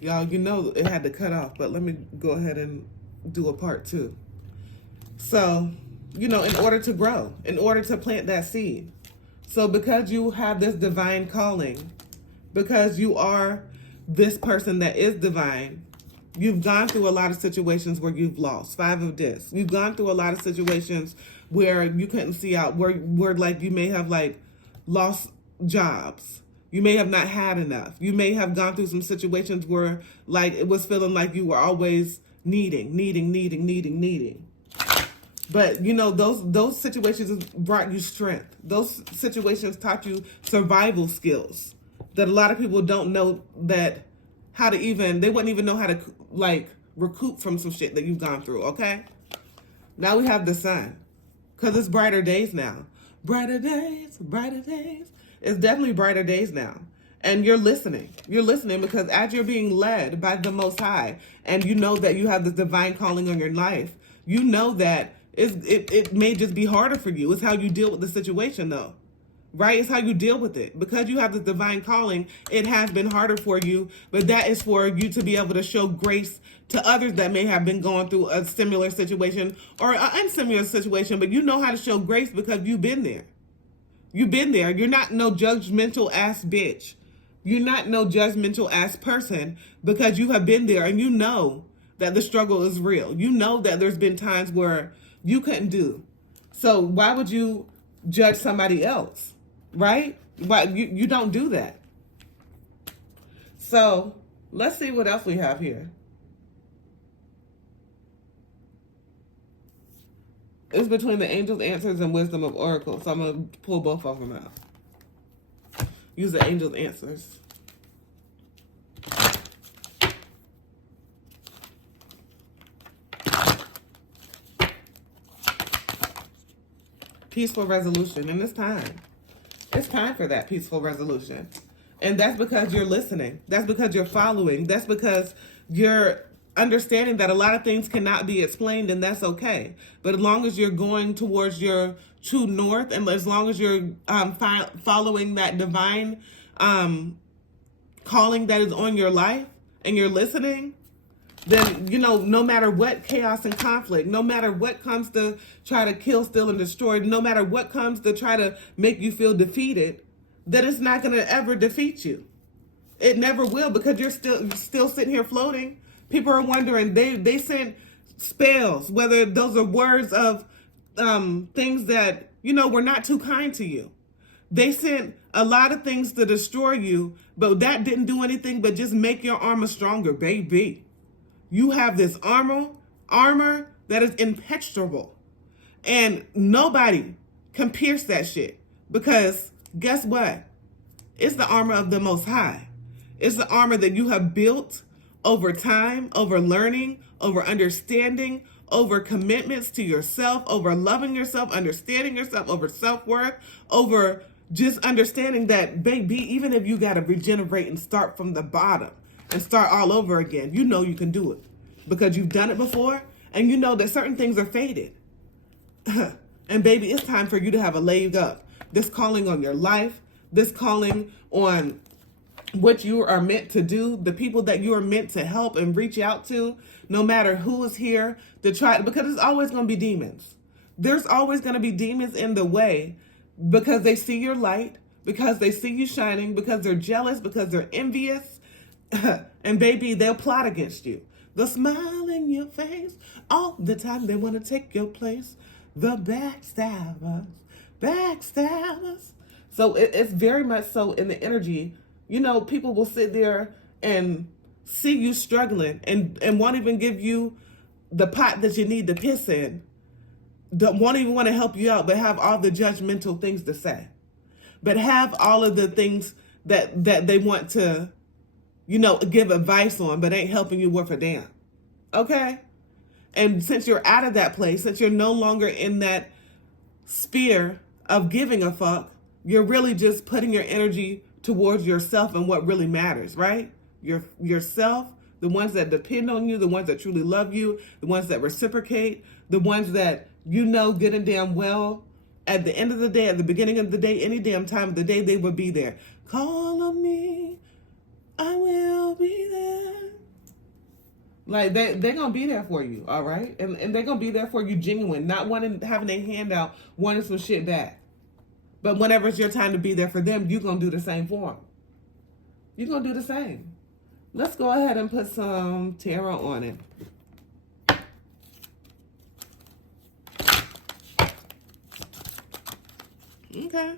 Y'all, you know it had to cut off, but let me go ahead and do a part 2. So, in order to grow, in order to plant that seed. So because you have this divine calling, because you are this person that is divine, you've gone through a lot of situations where you've lost. 5 of this. You've gone through a lot of situations where you couldn't see out, where like you may have like lost jobs. You may have not had enough. You may have gone through some situations where like it was feeling like you were always needing. But those situations brought you strength. Those situations taught you survival skills that a lot of people don't know they wouldn't even know how to like recoup from some shit that you've gone through, okay? Now we have the sun. Because it's brighter days now. Brighter days, brighter days. It's definitely brighter days now. And you're listening. You're listening because as you're being led by the Most High, and you know that you have this divine calling on your life, you know that it may just be harder for you. It's how you deal with the situation, though. Right? It's how you deal with it. Because you have this divine calling, it has been harder for you, but that is for you to be able to show grace to others that may have been going through a similar situation or an unsimilar situation, but you know how to show grace because you've been there. You've been there. You're not no judgmental ass bitch. You're not no judgmental ass person because you have been there and you know that the struggle is real. You know that there's been times where you couldn't do. So why would you judge somebody else? Right? Why you don't do that. So let's see what else we have here. It's between the angels' answers and wisdom of oracles. So I'm going to pull both of them out. Use the angels' answers. Peaceful resolution. And it's time. It's time for that peaceful resolution. And that's because you're listening. That's because you're following. That's because you're understanding that a lot of things cannot be explained, and that's okay. But as long as you're going towards your true north, and as long as you're following that divine calling that is on your life, and you're listening, then, no matter what chaos and conflict, no matter what comes to try to kill, steal, and destroy, no matter what comes to try to make you feel defeated, that it's not going to ever defeat you. It never will, because you're still sitting here floating. People are wondering, they sent spells, whether those are words of things that, were not too kind to you. They sent a lot of things to destroy you, but that didn't do anything but just make your armor stronger, baby. You have this armor that is impenetrable. And nobody can pierce that shit. Because guess what? It's the armor of the Most High. It's the armor that you have built over time, over learning, over understanding, over commitments to yourself, over loving yourself, understanding yourself, over self-worth, over just understanding that, baby, even if you got to regenerate and start from the bottom and start all over again, you know you can do it because you've done it before, and you know that certain things are faded. And baby, it's time for you to have a leg up. This calling on your life, this calling on what you are meant to do, the people that you are meant to help and reach out to, no matter who is here to try, because it's always going to be demons. There's always going to be demons in the way because they see your light, because they see you shining, because they're jealous, because they're envious. And baby, they'll plot against you. They'll smile in your face all the time. They want to take your place. The backstabbers. So it's very much so in the energy. People will sit there and see you struggling and won't even give you the pot that you need to piss in. Won't even want to help you out, but have all the judgmental things to say. But have all of the things that they want to, give advice on, but ain't helping you worth a damn. Okay? And since you're out of that place, since you're no longer in that sphere of giving a fuck, you're really just putting your energy towards yourself and what really matters, right? Yourself, the ones that depend on you, the ones that truly love you, the ones that reciprocate, the ones that good and damn well, at the end of the day, at the beginning of the day, any damn time of the day, they will be there. Call on me, I will be there. Like they're gonna be there for you, all right? And they're gonna be there for you genuine, not wanting having a handout, wanting some shit back. But whenever it's your time to be there for them, you're gonna do the same for them. You're gonna do the same. Let's go ahead and put some tarot on it. Okay.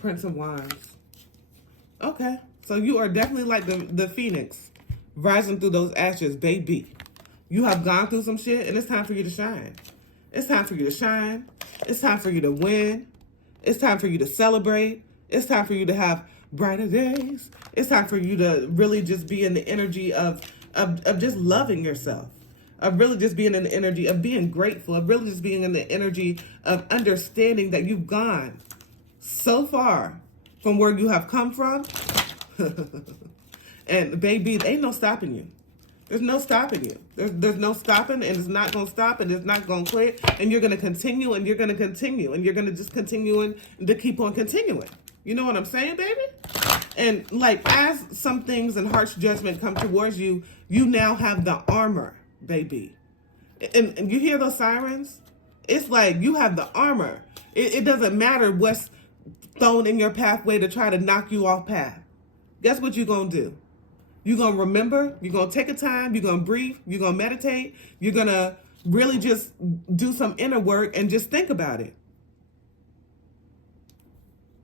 Prince of Wands. Okay. So you are definitely like the phoenix rising through those ashes, baby. You have gone through some shit and it's time for you to shine. It's time for you to shine. It's time for you to win. It's time for you to celebrate. It's time for you to have brighter days. It's time for you to really just be in the energy of just loving yourself. Of really just being in the energy of being grateful. Of really just being in the energy of understanding that you've gone so far from where you have come from. And baby, ain't no stopping you. There's no stopping you. There's no stopping, and it's not going to stop, and it's not going to quit. And you're going to continue, and you're going to continue, and you're going to just continue to keep on continuing. You know what I'm saying, baby? And like, as some things and harsh judgment come towards you, you now have the armor, baby. And you hear those sirens? It's like you have the armor. It doesn't matter what's thrown in your pathway to try to knock you off path. Guess what you're going to do? You're going to remember, you're going to take a time, you're going to breathe, you're going to meditate, you're going to really just do some inner work and just think about it.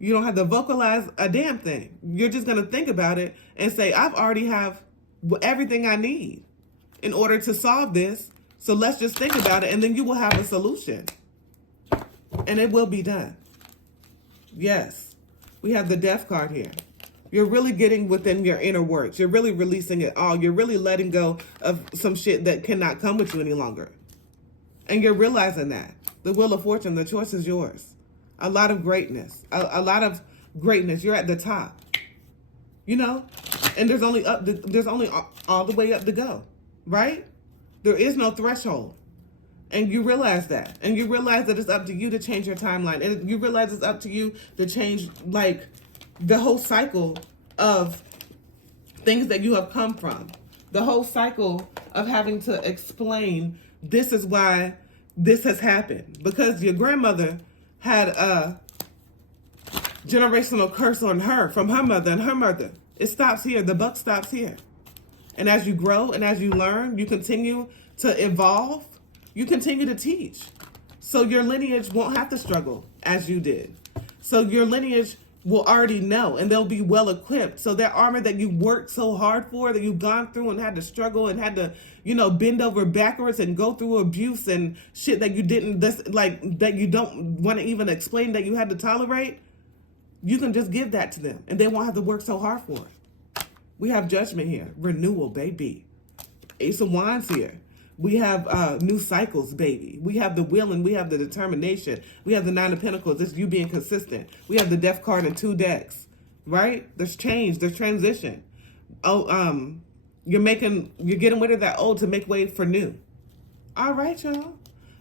You don't have to vocalize a damn thing. You're just going to think about it and say, I've already have everything I need in order to solve this. So let's just think about it, and then you will have a solution. And it will be done. Yes. We have the Death card here. You're really getting within your inner works. You're really releasing it all. You're really letting go of some shit that cannot come with you any longer. And you're realizing that. The Wheel of Fortune, the choice is yours. A lot of greatness. A lot of greatness. You're at the top. You know? And there's only all the way up to go. Right? There is no threshold. And you realize that. And you realize that it's up to you to change your timeline. And you realize it's up to you to change, like, the whole cycle of things that you have come from. The whole cycle of having to explain, this is why this has happened. Because your grandmother had a generational curse on her from her mother and her mother. It stops here. The buck stops here. And as you grow and as you learn, you continue to evolve. You continue to teach. So your lineage won't have to struggle as you did. So your lineage will already know, and they'll be well equipped. So that armor that you worked so hard for, that you've gone through and had to struggle and had to, bend over backwards and go through abuse and shit that you didn't, that you don't want to even explain that you had to tolerate, you can just give that to them, and they won't have to work so hard for it. We have Judgment here. Renewal, baby. Ace of Wands here. We have new cycles, baby. We have the will and we have the determination. We have the Nine of Pentacles. It's you being consistent. We have the Death card in 2 decks, right? There's change. There's transition. You're getting rid of that old to make way for new. All right, y'all.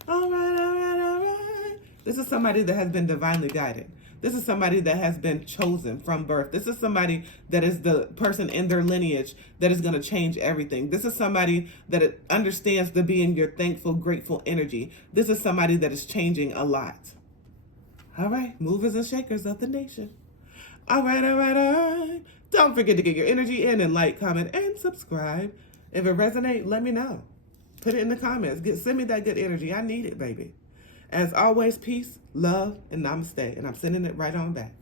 All right. This is somebody that has been divinely guided. This is somebody that has been chosen from birth. This is somebody that is the person in their lineage that is going to change everything. This is somebody that understands the being your thankful, grateful energy. This is somebody that is changing a lot. All right, movers and shakers of the nation. All right. Don't forget to get your energy in and like, comment, and subscribe. If it resonates, let me know. Put it in the comments. Send me that good energy. I need it, baby. As always, peace, love, and namaste. And I'm sending it right on back.